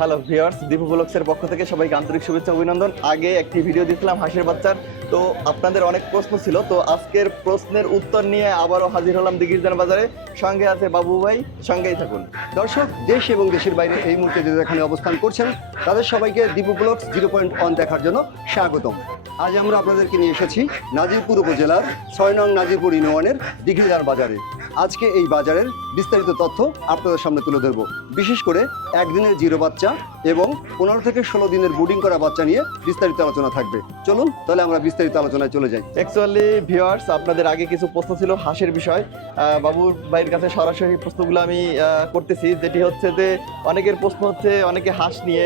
Hello viewers, Dipu ব্লগসের পক্ষ থেকে সবাইকে আন্তরিক শুভেচ্ছা অভিনন্দন। আগে একটি ভিডিও দিয়েছিলাম হাঁসের বাচ্চার, তো আপনাদের অনেক প্রশ্ন ছিল, তো আজকের প্রশ্নের উত্তর নিয়ে আবারও হাজির হলাম দিঘিরজান বাজারে। সঙ্গে আছে বাবু ভাই, সঙ্গেই থাকুন। দর্শক, দেশ এবং দেশের বাইরে এই মুহূর্তে যারা এখানে অবস্থান করছেন তাদের সবাইকে দীপু ব্লগস 0.1 দেখার জন্য স্বাগতম। আজ আমরা আপনাদেরকে নিয়ে এসেছি নাজিরপুর উপজেলার 6 নং নাজিরপুর ইউনিয়নের দিঘিরজান বাজারে। আজকে এই বাজারের বিস্তারিত তথ্য আপনাদের সামনে তুলে ধরবো, বিশেষ করে একদিনের জিরো বাচ্চা এবং 15 থেকে 16 দিনের ব্রুডিং করা বাচ্চা নিয়ে বিস্তারিত আলোচনা থাকবে। চলুন তাহলে আমরা বিস্তারিত আলোচনায় চলে যাই। অ্যাকচুয়ালি ভিউয়ার্স, আপনাদের আগে কিছু প্রশ্ন ছিল হাঁসের বিষয়। বাবুর ভাইয়ের কাছে সরাসরি প্রশ্নগুলো আমি করতেছি, যেটি হচ্ছে যে অনেকের প্রশ্ন হচ্ছে অনেকে হাঁস নিয়ে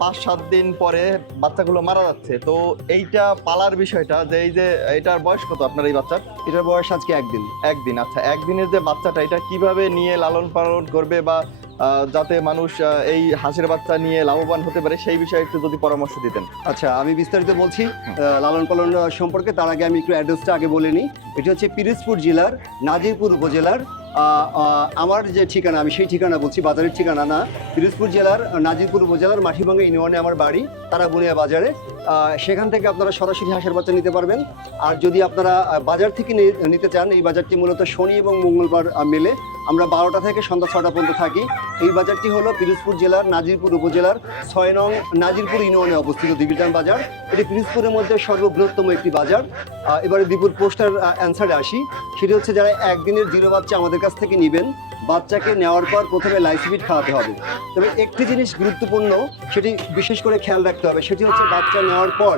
5-7 দিন পরে বাচ্চাগুলো মারা যাচ্ছে, তো এইটা পালার বিষয়টা, যে এই যে এটার বয়স কত আপনার এই বাচ্চার? এটার বয়স আজকে একদিন। একদিন। আচ্ছা, একদিনের যে বাচ্চাটা, এটা কিভাবে নিয়ে লালন পালন করবে বা যাতে মানুষ এই হাঁসের বাচ্চা নিয়ে লাভবান হতে পারে, সেই বিষয়ে একটু যদি পরামর্শ দিতেন। আচ্ছা, আমি বিস্তারিত বলছি লালন পালন সম্পর্কে। তার আগে আমি একটু অ্যাড্রেসটা আগে বলে নিই। এটি হচ্ছে পিরোজপুর জেলার নাজিরপুর উপজেলার আমার যে ঠিকানা, আমি সেই ঠিকানা বলছি, বাজারের ঠিকানা না। পিরোজপুর জেলার নাজিরপুর উপজেলার মাঠিভাঙ্গা ইউনিয়নে আমার বাড়ি, তারাবুনিয়া বাজারে। সেখান থেকে আপনারা সরাসরি হাঁসের বাচ্চা নিতে পারবেন। আর যদি আপনারা বাজার থেকে নিতে চান, এই বাজারটি মূলত শনি এবং মঙ্গলবার মেলে। আমরা 12টা থেকে সন্ধ্যা 6টা পর্যন্ত থাকি। এই বাজারটি হলো পিরোজপুর জেলার নাজিরপুর উপজেলার 6 নং নাজিরপুর ইউনিয়নে অবস্থিত দিঘিরজান বাজার। এটি পিরোজপুরের মধ্যে সর্ববৃহত্তম একটি বাজার। এবারে দীপুর পোস্টার অ্যান্সারে আসি। সেটি হচ্ছে, যারা একদিনের জিরো বাচ্চা আমাদের কাছ থেকে নেবেন, বাচ্চাকে নেওয়ার পর প্রথমে লাইসিবিট খাওয়াতে হবে। তবে একটি জিনিস গুরুত্বপূর্ণ, সেটি বিশেষ করে খেয়াল রাখতে হবে, সেটি হচ্ছে বাচ্চা নেওয়ার পর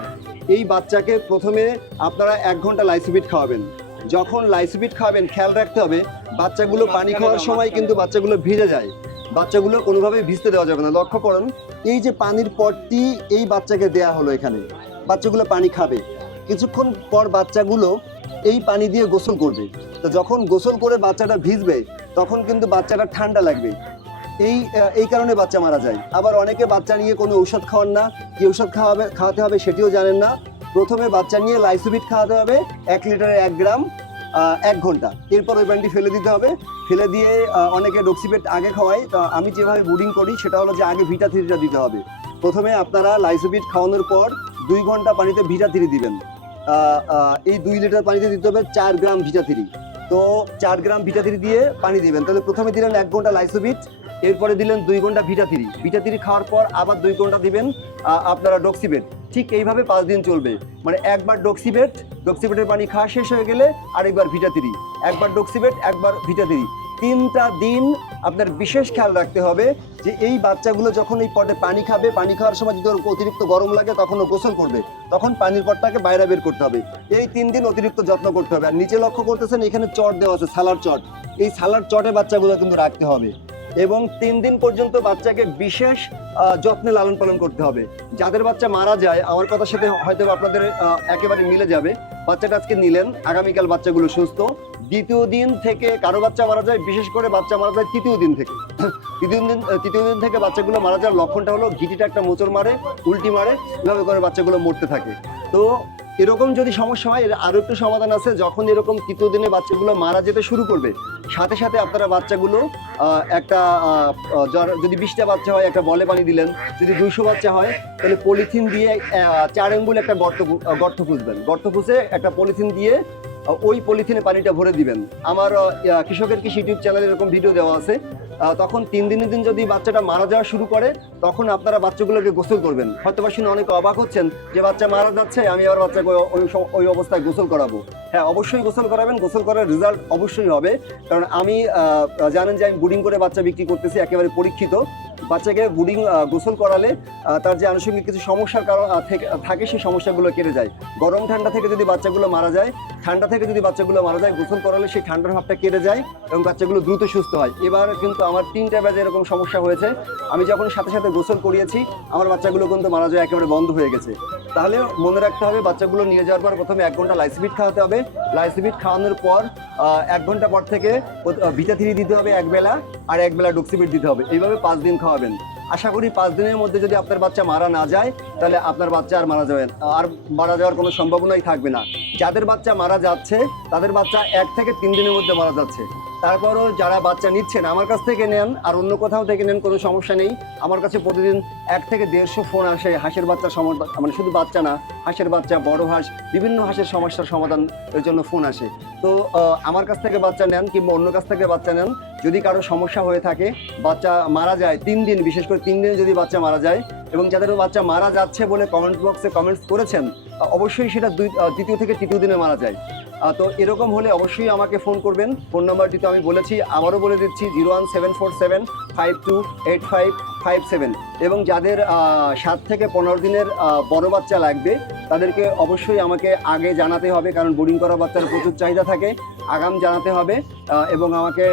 এই বাচ্চাকে প্রথমে আপনারা 1 ঘন্টা লাইসিবিট খাওয়াবেন। যখন লাইসিবিট খাওয়াবেন, খেয়াল রাখতে হবে বাচ্চাগুলো পানি খাওয়ার সময় কিন্তু বাচ্চাগুলো ভিজে যায়। বাচ্চাগুলো কোনোভাবেই ভিজতে দেওয়া যাবে না। লক্ষ্য করুন, এই যে পানির পটটি এই বাচ্চাকে দেয়া হলো, এখানে বাচ্চাগুলো পানি খাবে। কিছুক্ষণ পর বাচ্চাগুলো এই পানি দিয়ে গোসল করবে। তো যখন গোসল করে বাচ্চাটা ভিজবে, তখন কিন্তু বাচ্চাটা ঠান্ডা লাগবে। এই কারণে বাচ্চা মারা যায়। আবার অনেকে বাচ্চা নিয়ে কোনো ঔষধ খাওয়ান না, কি ঔষধ খাওয়াতে হবে সেটিও জানেন না। প্রথমে বাচ্চা নিয়ে লাইসোবিট খাওয়াতে হবে 1 লিটারে 1 গ্রাম 1 ঘন্টা। এরপর ওই পানিটি ফেলে দিতে হবে। ফেলে দিয়ে অনেকে ডক্সিবেট আগে খাওয়ায়। তো আমি যেভাবে ব্রুডিং করি সেটা হলো যে আগে ভিটা থ্রিটা দিতে হবে। প্রথমে আপনারা লাইসোবিট খাওয়ানোর পর 2 ঘন্টা পানিতে ভিটা থ্রি দিবেন। এই 2 লিটার পানিতে দিতে হবে 4 গ্রাম ভিটা থ্রি। তো 4 গ্রাম ভিটা থ্রি দিয়ে পানি দিবেন। তাহলে প্রথমে দিলেন 1 ঘন্টা লাইসোবিট, এরপরে দিলেন 2 ঘন্টা ভিটা থ্রি। ভিটা থ্রি খাওয়ার পর আবার 2 ঘন্টা দিবেন আপনারা ডক্সিবেট। ঠিক এইভাবে 5 দিন চলবে। মানে একবার ডক্সিবেটের পানি খাওয়া শেষ হয়ে গেলে আরেকবার ভিটা থ্রি, একবার ডক্সিবেট, একবার ভিটা থ্রি। 3টা দিন আপনার বিশেষ খেয়াল রাখতে হবে যে এই বাচ্চাগুলো যখন এই পটে পানি খাবে, পানি খাওয়ার সময় যদি অতিরিক্ত গরম লাগে তখন ও গোসল করবে, তখন পানির পটটাকে বাইরে বের করতে হবে। এই 3 দিন অতিরিক্ত যত্ন করতে হবে। আর নিচে লক্ষ্য করতেছেন, এখানে চট দেওয়া আছে, সালার চট। এই সালার চটে বাচ্চাগুলো কিন্তু রাখতে হবে এবং 3 দিন পর্যন্ত বাচ্চাকে বিশেষ যত্নে লালন পালন করতে হবে। যাদের বাচ্চা মারা যায়, আমার কথার সাথে হয়তো আপনাদের একেবারে মিলে যাবে। বাচ্চাটা আজকে নিলেন, আগামীকাল বাচ্চাগুলো সুস্থ। দ্বিতীয় দিন থেকে কারো বাচ্চা মারা যায়, বিশেষ করে বাচ্চা মারা যায় তৃতীয় দিন থেকে। তৃতীয় দিন থেকে বাচ্চাগুলো মারা যাওয়ার লক্ষণটা হলো ঘিটিটা একটা মোচড় মারে, উল্টি মারে, এভাবে করে বাচ্চাগুলো মরতে থাকে। তো এরকম যদি সমস্যা হয়, এর আরও একটু সমাধান আছে। যখন এরকম তৃতীয় দিনে বাচ্চাগুলো মারা যেতে শুরু করবে, সাথে সাথে আপনারা বাচ্চাগুলো একটা যদি 20টা বাচ্চা হয় একটা বলে পানি দিলেন। যদি 200 বাচ্চা হয় তাহলে পলিথিন দিয়ে 4 আঙ্গুল একটা গর্ত খুঁজবেন। গর্ত খুঁজে একটা পলিথিন দিয়ে ওই পলিথিনে পানিটা ভরে দিবেন। আমার কৃষকের কৃষি ইউটিউব চ্যানেলে এরকম ভিডিও দেওয়া আছে। তখন 3 দিনের দিন যদি বাচ্চাটা মারা যাওয়া শুরু করে, তখন আপনারা বাচ্চাগুলোকে গোসল করবেন। হয়তো বা শুনে অনেকে অবাক হচ্ছেন যে বাচ্চা মারা যাচ্ছে, আমি আবার বাচ্চাকে ওই অবস্থায় গোসল করাবো। হ্যাঁ, অবশ্যই গোসল করাবেন। গোসল করার রেজাল্ট অবশ্যই হবে, কারণ আমি জানেন যে আমি ব্রুডিং করে বাচ্চা বিক্রি করতেছি, একেবারে পরীক্ষিত। বাচ্চাকে ব্রুডিং গোসল করালে তার যে আনুষঙ্গিক কিছু সমস্যার কারণ থাকে, সেই সমস্যাগুলো কেটে যায়। গরম ঠান্ডা থেকে যদি বাচ্চাগুলো মারা যায়, ঠান্ডা থেকে যদি বাচ্চাগুলো মারা যায়, গোসল করালে সেই ঠান্ডার ভাবটা কেটে যায় এবং বাচ্চাগুলো দ্রুত সুস্থ হয়। এবার কিন্তু আমার 3টা ব্যাচে এরকম সমস্যা হয়েছে। আমি যখন সাথে সাথে গোসল করিয়েছি, আমার বাচ্চাগুলো কিন্তু মারা যায় একেবারে বন্ধ হয়ে গেছে। তাহলে মনে রাখতে হবে, বাচ্চাগুলো নিয়ে যাওয়ার পর প্রথমে 1 ঘন্টা লাইসিবিট খাওয়াতে হবে। লাইসিবিট খাওয়ানোর পর 1 ঘন্টা পর থেকে ভিটা থ্রি দিতে হবে 1 বেলা, আর 1 বেলা ডক্সিবিট দিতে হবে। এইভাবে 5 দিন খাওয়াবেন। আশা করি 5 দিনের মধ্যে যদি আপনার বাচ্চা মারা না যায়, তাহলে আপনার বাচ্চা আর মারা যাওয়ার কোনো সম্ভাবনাই থাকবে না। যাদের বাচ্চা মারা যাচ্ছে তাদের বাচ্চা 1 থেকে 3 দিনের মধ্যে মারা যাচ্ছে। তারপরও যারা বাচ্চা নিচ্ছেন আমার কাছ থেকে নেন আর অন্য কোথাও থেকে নেন, কোনো সমস্যা নেই। আমার কাছে প্রতিদিন 1 থেকে 150 ফোন আসে হাঁসের বাচ্চা মানে শুধু বাচ্চা না, হাঁসের বাচ্চা, বড় হাঁস, বিভিন্ন হাঁসের সমস্যার সমাধানের জন্য ফোন আসে। তো আমার কাছ থেকে বাচ্চা নেন কিংবা অন্য কাছ থেকে বাচ্চা নেন, যদি কারো সমস্যা হয়ে থাকে, বাচ্চা মারা যায় 3 দিন, বিশেষ করে 3 দিনে যদি বাচ্চা মারা যায়, এবং যাদের বাচ্চা মারা যাচ্ছে বলে কমেন্ট বক্সে কমেন্টস করেছেন, অবশ্যই সেটা দ্বিতীয় থেকে তৃতীয় দিনে মারা যায়। তো এরকম হলে অবশ্যই আমাকে ফোন করবেন। ফোন নাম্বারটি তো আমি বলেছি, আবারও বলে দিচ্ছি, 01747528557। এবং যাদের 7 থেকে 15 দিনের বড় বাচ্চা লাগবে তাদেরকে অবশ্যই আমাকে আগে জানাতে হবে, কারণ বোর্ডিং করা বাচ্চার প্রচুর চাহিদা থাকে। আগাম জানাতে হবে এবং আমাকে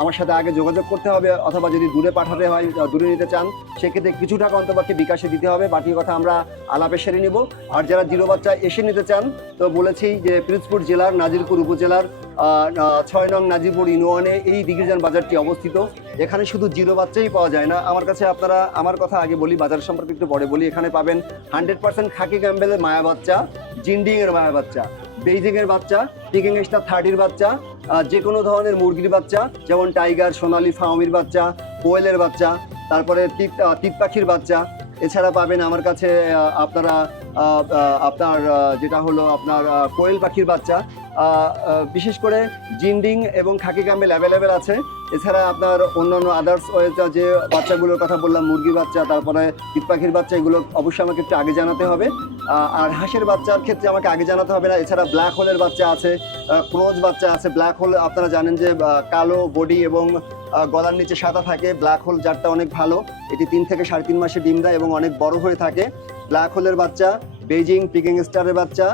আমার সাথে আগে যোগাযোগ করতে হবে, অথবা যদি দূরে পাঠাতে হয়, দূরে নিতে চান, সেক্ষেত্রে কিছু টাকা অন্তপক্ষে বিকাশে দিতে হবে, বাকি কথা আমরা আলাপে সেরে নিব। আর যারা জিরো বাচ্চা এসে নিতে চান, তো বলেছি যে পিরোজপুর জেলার নাজিরপুর উপজেলার 6 নং নাজিরপুর ইউনিয়নে এই দিঘিরজান বাজারটি অবস্থিত। এখানে শুধু জিরো বাচ্চাই পাওয়া যায় না, আমার কাছে আপনারা, আমার কথা আগে বলি, বাজার সম্পর্কে একটু পরে বলি। এখানে পাবেন 100% খাকি ক্যাম্বেলের মায়া বাচ্চা, জিন্ডিংয়ের মায়া বাচ্চা, বেইজিংয়ের বাচ্চা, পিকিং স্টার 30-র বাচ্চা, যে কোনো ধরনের মুরগির বাচ্চা, যেমন টাইগার, সোনালী, ফাউমির বাচ্চা, কোয়েলের বাচ্চা, তারপরে তিত পাখির বাচ্চা। এছাড়া পাবেন আমার কাছে আপনার যেটা হলো আপনার কোয়েল পাখির বাচ্চা, বিশেষ করে জিন্ডিং এবং খাকি ক্যাম্বেল অ্যাভেলেবেল আছে। এছাড়া আপনার অন্যান্য আদার্স যে বাচ্চাগুলোর কথা বললাম, মুরগির বাচ্চা, তারপরে তিত পাখির বাচ্চা, এগুলো অবশ্যই আমাকে একটু আগে জানাতে হবে। আর হাঁসের বাচ্চার ক্ষেত্রে আমাকে আগে জানাতে হবে না। এছাড়া ব্ল্যাক হোলের বাচ্চা আছে, ক্রোজ বাচ্চা আছে। ব্ল্যাক হোল আপনারা জানেন যে কালো বডি এবং গলার নিচে সাদা থাকে। ব্ল্যাক হোল জাতটা অনেক ভালো, এটি 3 থেকে 3.5 মাসে ডিম দেয় এবং অনেক বড় হয়ে থাকে। ব্ল্যাক হোলের বাচ্চা, বেইজিং, পিকিং স্টারের বাচ্চা,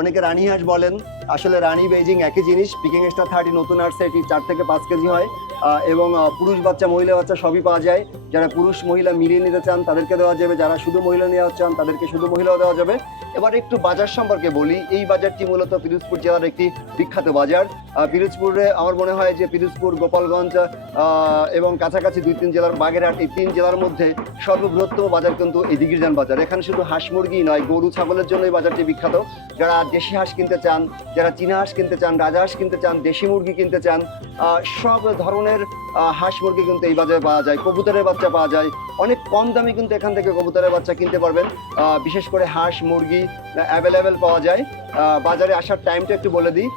অনেকে রানী হাঁস বলেন, আসলে রানী বেইজিং একই জিনিস। পিকিং স্টার 30 নতুন আসছে, এটি 4 থেকে 5 কেজি হয় এবং পুরুষ বাচ্চা, মহিলা বাচ্চা সবই পাওয়া যায়। যারা পুরুষ মহিলা মিলিয়ে নিতে চান তাদেরকে দেওয়া যাবে, যারা শুধু মহিলা নেওয়া চান তাদেরকে শুধু মহিলাও দেওয়া যাবে। এবার একটু বাজার সম্পর্কে বলি। এই বাজারটি মূলত পিরোজপুর জেলার একটি বিখ্যাত বাজার। পিরোজপুরে আমার মনে হয় যে পিরোজপুর, গোপালগঞ্জ এবং কাছাকাছি 2-3 জেলার, বাগেরহাট, এই 3 জেলার মধ্যে সর্ববৃহত্তম বাজার কিন্তু এই দিঘিরজান বাজার। এখানে শুধু হাঁস মুরগি নয়, গরু ছাগলের জন্য এই বাজারটি বিখ্যাত। যারা দেশি হাঁস কিনতে চান, যারা চীনা হাঁস কিনতে চান, রাজহাঁস কিনতে চান, দেশি মুরগি কিনতে চান, সব ধরনের হাঁস মুরগি কিন্তু এই বাজারে পাওয়া যায়। কবুতরের বাচ্চা পাওয়া যায়, অনেক কম দামে কিন্তু এখান থেকে কবুতরের বাচ্চা কিনতে পারবেন। বিশেষ করে হাঁস মুরগি অ্যাভেলেবেল পাওয়া যায়। বাজারে আসার টাইমটা একটু বলে দিই।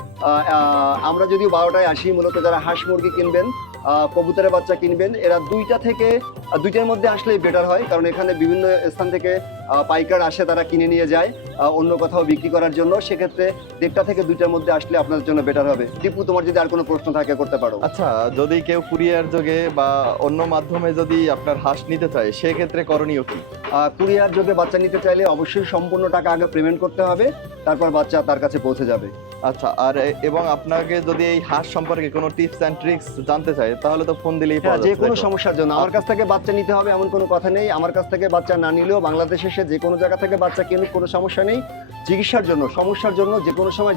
আমরা যদিও 12টায় আসি, মূলত যারা হাঁস মুরগি কিনবেন, কবুতরের বাচ্চা কিনবেন, এরা 2টার মধ্যে আসলেই বেটার হয়, কারণ এখানে বিভিন্ন স্থান থেকে পাইকার আসে, তারা কিনে নিয়ে যায় অন্য কোথাও বিক্রি করার জন্য। সেক্ষেত্রে 1টা থেকে 2টার মধ্যে আসলে আপনাদের জন্য বেটার হবে। টিপু, তোমার যদি আর কোনো প্রশ্ন থাকে করতে পারো। আচ্ছা, যদি কেউ কুরিয়ার যোগে বা অন্য মাধ্যমে যদি আপনার হাঁস নিতে চায়, সেক্ষেত্রে করণীয় কি? কুরিয়ার যোগে বাচ্চা নিতে চাইলে অবশ্যই সম্পূর্ণ টাকা আগে পেমেন্ট করতে হবে, তারপর বাচ্চা তার কাছে পৌঁছে যাবে। আচ্ছা, আর এবং আপনাকে যদি এই হাঁস সম্পর্কে কোনো টিপস অ্যান্ড ট্রিক্স জানতে চায়, তাহলে তো ফোন দিলেই পাওয়া যে যাচ্ছে। কোনো সমস্যার জন্য আমার কাছ থেকে বাচ্চা নিতে হবে এমন কোনো কথা নেই। আমার কাছ থেকে বাচ্চা না নিলেও বাংলাদেশে এসে যে কোনো জায়গা থেকে বাচ্চা কিনুক, কোনো সমস্যা নেই। চিকিৎসার জন্য, সমস্যার জন্য যে কোনো সময়,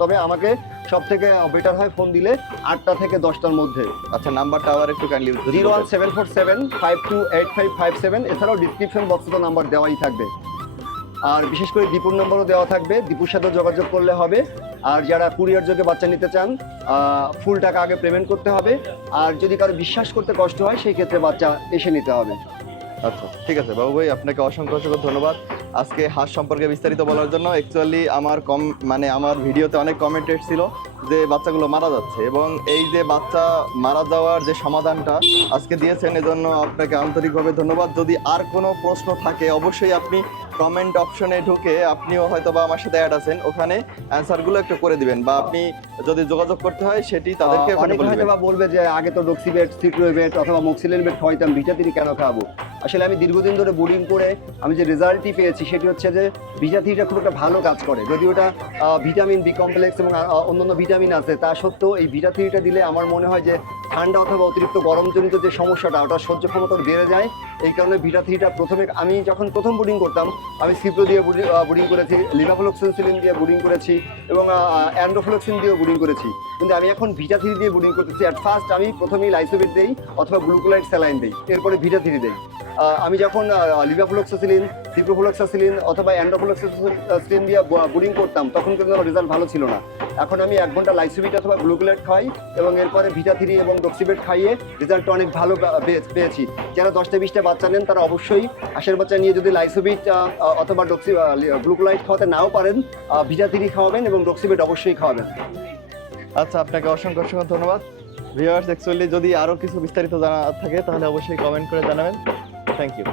তবে আমাকে সব থেকে বেটার হয় ফোন দিলে 8টা থেকে 10টার মধ্যে। আচ্ছা, নাম্বারটা আবার একটু কাইন্ডলি 01747528557। এছাড়াও ডিসক্রিপশন বক্সে তো নাম্বার দেওয়াই থাকবে। আর বিশেষ করে দীপুর নম্বরও দেওয়া থাকবে, দীপুর সাথে যোগাযোগ করলে হবে। আর যারা কুরিয়ার যোগে বাচ্চা নিতে চান, ফুল টাকা আগে পেমেন্ট করতে হবে। আর যদি কারো বিশ্বাস করতে কষ্ট হয়, সেই ক্ষেত্রে বাচ্চা এসে নিতে হবে। আচ্ছা, ঠিক আছে বাবু ভাই, আপনাকে অসংখ্য ধন্যবাদ আজকে হাঁস সম্পর্কে বিস্তারিত বলার জন্য। অ্যাকচুয়ালি আমার ভিডিওতে অনেক কমেন্ট এসেছিল যে বাচ্চাগুলো মারা যাচ্ছে, এবং এই যে বাচ্চা মারা যাওয়ার যে সমাধানটা আজকে দিয়েছেন, এজন্য আপনাকে আন্তরিকভাবে ধন্যবাদ। যদি আর কোনো প্রশ্ন থাকে, অবশ্যই আপনি কমেন্ট অপশনে ঢুকে, আপনিও হয়তো বা আমার সাথে অ্যাড আছেন, ওখানে অ্যান্সারগুলো একটু করে দিবেন, বা আপনি যদি যোগাযোগ করতে হয় সেটি তাদেরকে বলবে যে আগে তো ডক্সিবেট, সিক্লোবেট অথবা মক্সিলিনবেট খাওয়াইতাম, ভিটাথ্রি কেন খাবো? আসলে আমি দীর্ঘদিন ধরে বোর্ডিং করে আমি যে রেজাল্টটি পেয়েছি সেটি হচ্ছে যে ভিটাথ্রিটা খুব একটা ভালো কাজ করে। যদি ওটা ভিটামিন বি কমপ্লেক্স এবং অন্যান্য ভিটামিন আছে, তা সত্ত্বেও এই ভিটাথ্রিটা দিলে আমার মনে হয় যে ঠান্ডা অথবা অতিরিক্ত গরমজনিত যে সমস্যাটা, ওটা সহ্য ক্ষমতা বেড়ে যায়। এই কারণে ভিটাথ্রিটা আমি যখন প্রথম বোর্ডিং করতাম, আমি সিপ্রো দিয়ে বোর্ডিং করেছি, লিভাফ্লক্সিন দিয়ে বোর্ডিং করেছি এবং অ্যান্ড্রোফ্লক্সিন দিয়েও বোর্ডিং করেছি। কিন্তু আমি এখন ভিটাথ্রি দিয়ে বোর্ডিং করতেছি। অ্যাট ফার্স্ট আমি প্রথমেই লাইসোবিট দিই অথবা গ্লুকোলাইট স্যালাইন দিই, এরপরে ভিটাথ্রি দিই। আমি যখন লিভাফ্লক্সাসিলিন, সিপ্রোফ্লক্সাসিলিন অথবা অ্যান্ড্রোফ্লক্সাসিলিন দিয়ে বোরিং করতাম তখন কিন্তু রেজাল্ট ভালো ছিল না। এখন আমি 1 ঘন্টা লাইসোবিট অথবা গ্লুকোলেট খাই এবং এরপরে ভিটা-3 এবং ডক্সিবেট খাইয়ে রেজাল্টটা অনেক ভালো পেয়েছি। যারা 10টা-20টা বাচ্চা নেন তারা অবশ্যই হাঁসের বাচ্চা নিয়ে যদি লাইসোবিট অথবা গ্লুকোলাইট খাওয়াতে নাও পারেন, ভিটা-3 খাওয়াবেন এবং ডক্সিবেট অবশ্যই খাওয়াবেন। আচ্ছা, আপনাকে অসংখ্য অসংখ্য ধন্যবাদ। ভিউয়ার্স, অ্যাকচুয়ালি যদি আরও কিছু বিস্তারিত জানা থাকে তাহলে অবশ্যই কমেন্ট করে জানাবেন। Thank you.